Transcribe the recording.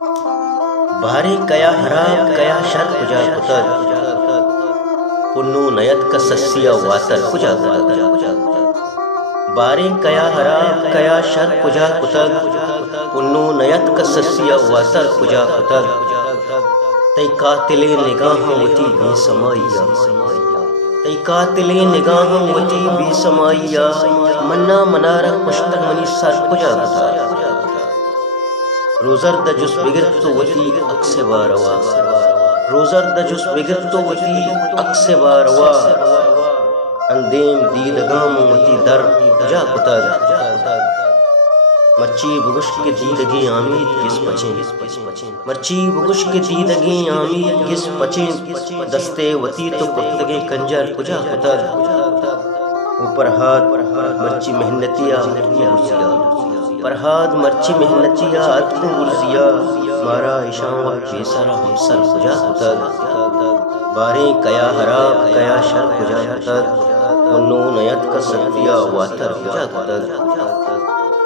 बारे कया हराब कया शर कुजा कुतग पुन्नु नयत का सस्सिया वातर कुजा कुतग बारे कया हराब कया शर कुजा कुतग पुन्नु नयत का सस्सिया वातर कुजा कुतग तई कातिले निगाह वती बेसमाइया तई कातिले निगाह वती बेसमाइया मन्ना मनारा मुश्तक मनी सर कुजा कुतग रोजर दजुस बिगिरतो वती अक्से बारवा रोजर दजुस बिगिरतो वती अक्से बारवा अंदेम दीदगाम वती दर जा कुतग मर्ची बुगुश के दीदगी आमीद किस पचे मर्ची बुगुश के दीदगी आमीद किस पचे दस्ते वती तो कुतगे कंजर कुजा कुतग ऊपर हाथ मर्ची मेहनतिया परहाद मर्ची मेहनतिया अतकु गुर्जिया मारा इशावा बेसरा हमसर कुजा कुतग बारे कया हराब कया शर कुजा कुतग उन्नो नयत का सत्या वातर कुजा कुतग